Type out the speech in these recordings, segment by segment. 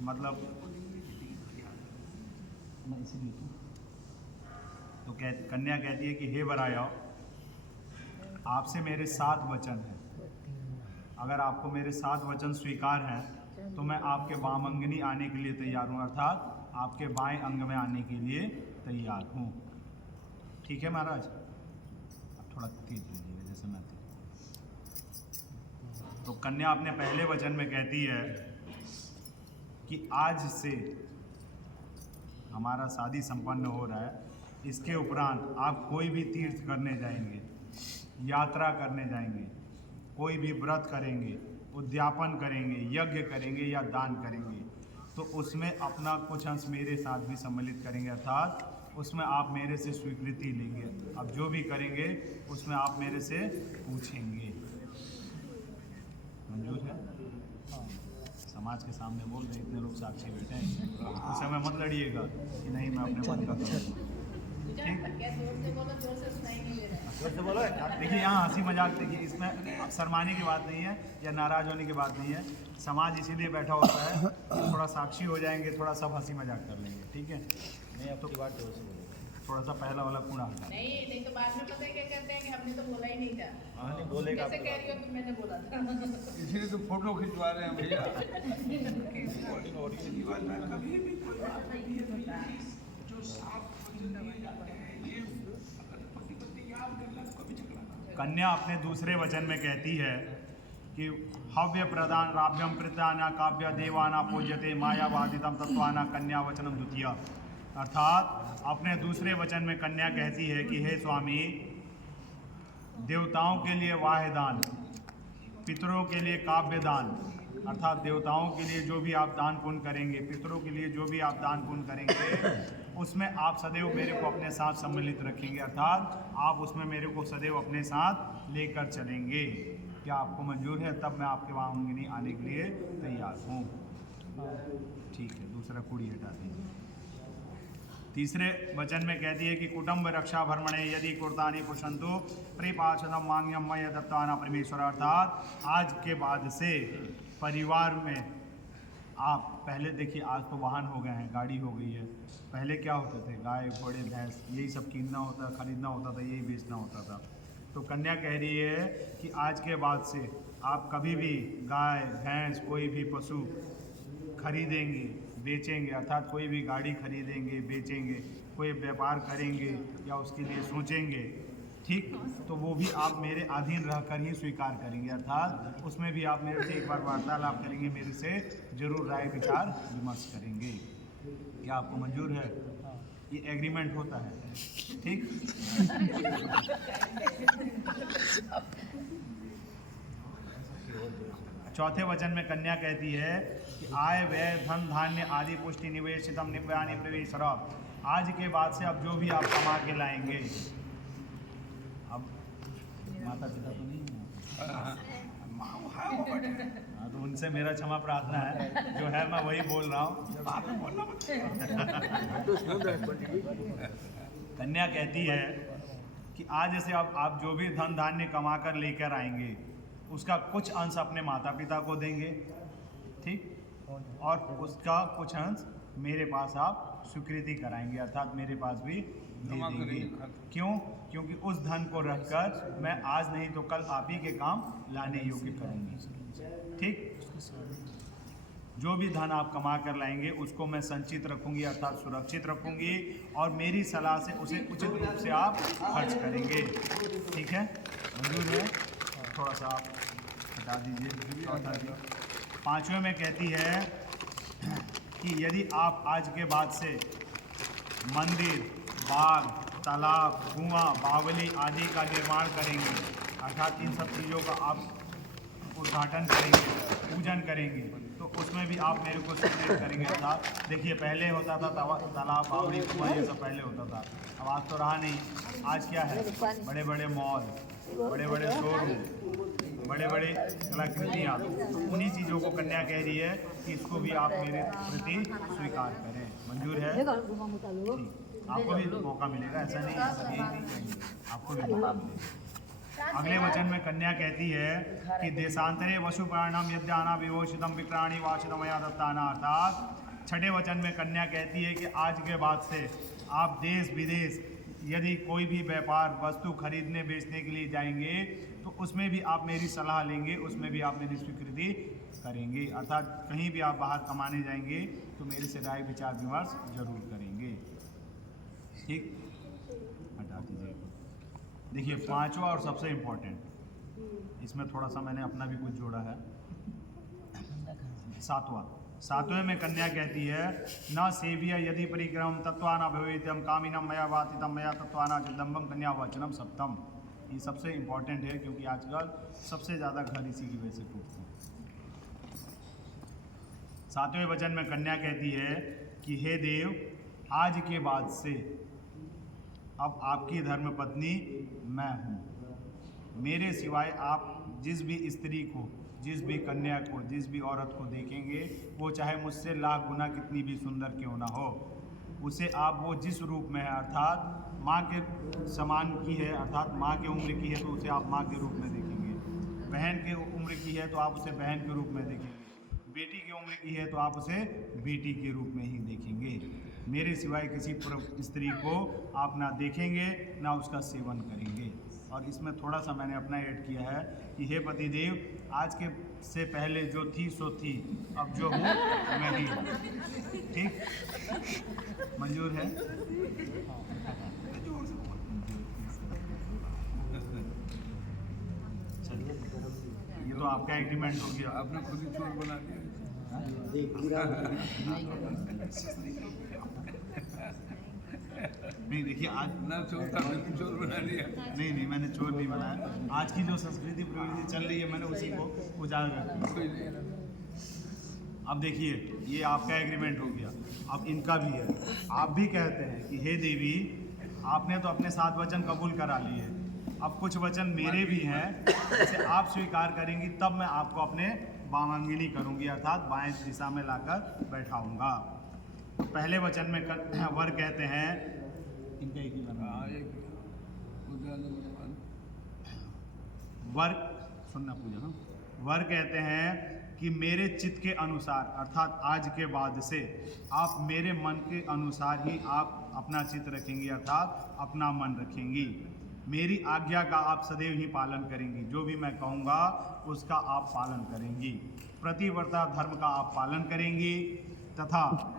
मतलब मैं इसीलिए तो कन्या कहती है कि हे वराया, आपसे मेरे 7 वचन हैं। अगर आपको मेरे 7 वचन स्वीकार हैं तो मैं आपके वामंगनी आने के लिए तैयार हूँ, अर्थात आपके बाएं अंग में आने के लिए तैयार हूँ। ठीक है महाराज? अब थोड़ा तेज लीजिएगा जैसे मैं तो कन्या अपने पहले वचन में कहती है कि आज से हमारा शादी संपन्न हो रहा है, इसके उपरांत आप कोई भी तीर्थ करने जाएंगे, यात्रा करने जाएंगे, कोई भी व्रत करेंगे, उद्यापन करेंगे, यज्ञ करेंगे या दान करेंगे, तो उसमें अपना कुछ अंश मेरे साथ भी सम्मिलित करेंगे, अर्थात उसमें आप मेरे से स्वीकृति लेंगे। अब जो भी करेंगे उसमें आप मेरे से पूछेंगे। मंजूर है? समाज के सामने बोल रहे इतने लोग साक्षी बैठे हैं, उस समय मत लड़िएगा कि नहीं मैं अपने मन का करूँ। ठीक, देखिए यहाँ हंसी मजाक, देखिए इसमें शर्माने की बात नहीं है या नाराज होने की बात नहीं है। समाज इसीलिए बैठा होता है कि थोड़ा साक्षी हो जाएंगे, थोड़ा सब हंसी मजाक कर लेंगे। ठीक है? नहीं अब तो बात थोड़ा सा पहला वाला कूड़ा हटा नहीं तो बाद में पता है क्या कहते हैं कि हमने तो बोला ही नहीं था। हाँ नहीं बोलेगा, कैसे कह रही हो तुम, मैंने बोला था। इसीलिए तो फोटो खिंचवा रहे हैं भैया। कभी भी कोई बात नहीं है जो साफ कन्या अपने दूसरे वचन में कहती है कि हव्य प्रदान राभ्यम प्रत्याना काव्य देवाना पूज्यते मायावादितम तत्वाना कन्या वचनम द्वितीय। अर्थात अपने दूसरे वचन में कन्या कहती है कि हे स्वामी, देवताओं के लिए वाहदान, पितरों के लिए काव्य दान, अर्थात देवताओं के लिए जो भी आप दान पुण्य करेंगे, पितरों के लिए जो भी आप दान पुण्य करेंगे, उसमें आप सदैव मेरे को अपने साथ सम्मिलित रखेंगे, अर्थात आप उसमें मेरे को सदैव अपने साथ लेकर चलेंगे। क्या आपको मंजूर है? तब मैं आपके वामंगनी आने के लिए तैयार हूँ। ठीक है, दूसरा कूड़ी हटा दीजिए। तीसरे वचन में कहती है कि कुटुंब रक्षा भ्रमणे यदि कुर्तानी पुषंतु प्रिपाचनम मांग्यम मय दत्ताना परमेश्वर। अर्थात आज के बाद से परिवार में आप, पहले देखिए आज तो वाहन हो गए हैं, गाड़ी हो गई है, पहले क्या होते थे, गाय घोड़े भैंस यही सब कीनना होता, खरीदना होता था, यही बेचना होता था। तो कन्या कह रही है कि आज के बाद से आप कभी भी गाय भैंस कोई भी पशु खरीदेंगे बेचेंगे, अर्थात कोई भी गाड़ी खरीदेंगे बेचेंगे, कोई व्यापार करेंगे या उसके लिए सोचेंगे, ठीक, तो वो भी आप मेरे अधीन रहकर ही स्वीकार करेंगे, अर्थात उसमें भी आप मेरे से एक बार वार्तालाप करेंगे, मेरे से जरूर राय विचार विमर्श करेंगे। क्या आपको मंजूर है? ये एग्रीमेंट होता है, ठीक। चौथे वचन में कन्या कहती है कि आय व्यय धन धान्य आदि पुष्टि निवेशितम निव्यानि प्रवेश। आज के बाद से अब जो भी आप कमा के लाएंगे, अब माता पिता तो नहीं हाँ, तो उनसे मेरा क्षमा प्रार्थना है, जो है मैं वही बोल रहा हूँ। कन्या कहती है कि आज से आप जो भी धन धान्य कमा कर लेकर आएंगे उसका कुछ अंश अपने माता पिता को देंगे, ठीक, और उसका कुछ अंश मेरे पास आप स्वीकृति कराएंगे, अर्थात मेरे पास भी दे देंगे। क्यों? क्योंकि उस धन को रखकर मैं आज नहीं तो कल आप ही के काम लाने योग्य करूँगी, ठीक। जो भी धन आप कमा कर लाएंगे उसको मैं संचित रखूंगी, अर्थात सुरक्षित रखूंगी, और मेरी सलाह से उसे उचित रूप से आप खर्च करेंगे, ठीक है? मंजूर है? थोड़ा सा आप हटा दीजिए। पांचवें में कहती है कि यदि आप आज के बाद से मंदिर, बाग, तालाब, कुआं, बावली आदि का निर्माण करेंगे, अर्थात इन सब चीज़ों का आप उद्घाटन करेंगे, पूजन करेंगे, तो उसमें भी आप मेरे को सम्मिलित करेंगे। अर्थात देखिए पहले होता था तालाब, बावड़ी, कुआं, ये सब पहले होता था, अब आज तो रहा नहीं। आज क्या है? बड़े बड़े मॉल, बड़े बड़े शोरूम, बड़े बड़े कलाकृतियाँ, तो उन्हीं चीज़ों को कन्या कह रही है कि इसको भी आप मेरे प्रति स्वीकार करें। मंजूर है? ठीक, आपको भी मौका मिलेगा, ऐसा नहीं है, सब यही नहीं, आपको भी मौका मिलेगा। अगले वचन में कन्या कहती है कि देशांतरे वसुप्राणम यद्याना विभूषितम विप्राणी वाशितमया दत्ताना, अर्थात छठे वचन में कन्या कहती है कि आज के बाद से आप देश विदेश यदि कोई भी व्यापार वस्तु खरीदने बेचने के लिए जाएंगे तो उसमें भी आप मेरी सलाह लेंगे, उसमें भी आप मेरी स्वीकृति करेंगे। अर्थात कहीं भी आप बाहर कमाने जाएंगे तो मेरे से राय विचार विमर्श जरूर करेंगे। ठीक, हटा दीजिए। देखिए पांचवा और सबसे इम्पोर्टेंट, इसमें थोड़ा सा मैंने अपना भी कुछ जोड़ा है। सातवें में कन्या कहती है न सेव्य यदि परिक्रम तत्वाना भवेतम कामिनम मया वातितम मया तत्वाना जगदम्बम कन्या वचनम सप्तम। ये सबसे इम्पोर्टेंट है क्योंकि आजकल सबसे ज़्यादा घर इसी की वजह से टूटते हैं। सातवें वचन में कन्या कहती है कि हे देव, आज के बाद से अब आपकी धर्मपत्नी मैं हूँ। मेरे सिवाय आप जिस भी स्त्री को, जिस भी कन्या को, जिस भी औरत को देखेंगे वो चाहे मुझसे लाख गुना कितनी भी सुंदर क्यों ना हो, उसे आप वो जिस रूप में है अर्थात माँ के समान की है, अर्थात माँ के उम्र की है तो उसे आप माँ के रूप में देखेंगे, बहन के उम्र की है तो आप उसे बहन के रूप में देखेंगे, बेटी की उम्र की है तो आप उसे बेटी के रूप में ही देखेंगे। मेरे सिवाय किसी स्त्री को आप ना देखेंगे ना उसका सेवन करेंगे। और इसमें थोड़ा सा मैंने अपना ऐड किया है कि हे पतिदेव, आज के से पहले जो थी सो थी, अब जो हूँ मैं ही हूँ। ठीक, मंजूर है? चलिए, ये तो आपका एग्रीमेंट हो गया। आपने खुद ही चोर बना दिया। नहीं देखिए, आज ना चोर था, बिल्कुल चोर बना दिया। नहीं मैंने चोर नहीं बनाया। आज की जो संस्कृति प्रवृत्ति चल रही है मैंने उसी को उजागर किया। अब देखिए, ये आपका एग्रीमेंट हो गया, अब इनका भी है। आप भी कहते हैं कि हे देवी, आपने तो अपने 7 वचन कबूल करा लिए, अब कुछ वचन मेरे भी हैं, जिसे आप स्वीकार करेंगी तब मैं आपको अपने वामांगिनी करूंगी, अर्थात बाएं दिशा में लाकर बैठाऊंगा। तो पहले वचन में वर कहते हैं, इनका एक ही वर सुनना पूजा ना, वर कहते हैं कि मेरे चित्त के अनुसार, अर्थात आज के बाद से आप मेरे मन के अनुसार ही आप अपना चित्त रखेंगी, अर्थात अपना मन रखेंगी। मेरी आज्ञा का आप सदैव ही पालन करेंगी, जो भी मैं कहूँगा उसका आप पालन करेंगी। प्रतिव्रता धर्म का आप पालन करेंगी तथा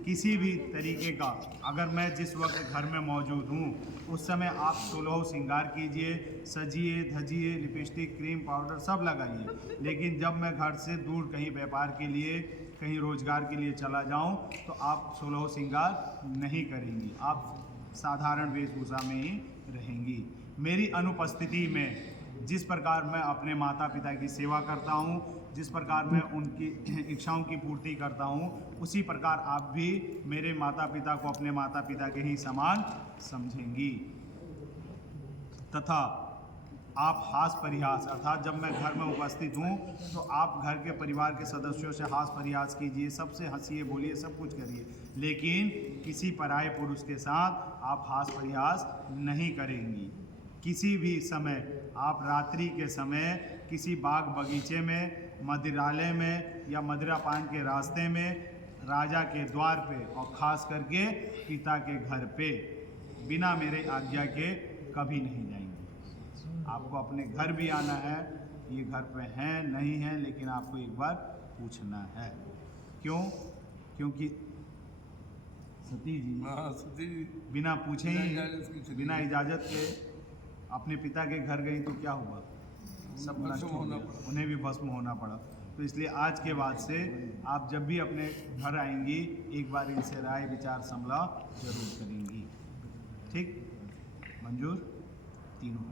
किसी भी तरीके का, अगर मैं जिस वक्त घर में मौजूद हूँ उस समय आप 16 श्रृंगार कीजिए, सजिए धजिए, लिपस्टिक क्रीम पाउडर सब लगाइए। लेकिन जब मैं घर से दूर कहीं व्यापार के लिए, कहीं रोजगार के लिए चला जाऊं तो आप 16 श्रृंगार नहीं करेंगी, आप साधारण वेशभूषा में ही रहेंगी। मेरी अनुपस्थिति में जिस प्रकार मैं अपने माता पिता की सेवा करता हूँ, जिस प्रकार मैं उनकी इच्छाओं की पूर्ति करता हूँ, उसी प्रकार आप भी मेरे माता पिता को अपने माता पिता के ही समान समझेंगी। तथा आप हास परिहास, अर्थात जब मैं घर में उपस्थित हूँ तो आप घर के परिवार के सदस्यों से हास परिहास कीजिए, सबसे हंसिए बोलिए, सब कुछ करिए, लेकिन किसी पराये पुरुष के साथ आप हास परिहास नहीं करेंगी। किसी भी समय आप रात्रि के समय किसी बाग बगीचे में, मदिरालय में या मदिरा पान के रास्ते में, राजा के द्वार पे और ख़ास करके पिता के घर पे बिना मेरे आज्ञा के कभी नहीं जाएंगे। आपको अपने घर भी आना है, ये घर पे हैं नहीं हैं, लेकिन आपको एक बार पूछना है। क्यों? क्योंकि सती जी बिना पूछे ही, बिना इजाज़त के अपने पिता के घर गई तो क्या हुआ? सब नष्ट हो गया, उन्हें भी भस्म होना पड़ा। तो इसलिए आज के बाद से आप जब भी अपने घर आएंगी एक बार इनसे राय विचार समला जरूर करेंगी। ठीक, मंजूर? तीनों।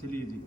चलिए जी।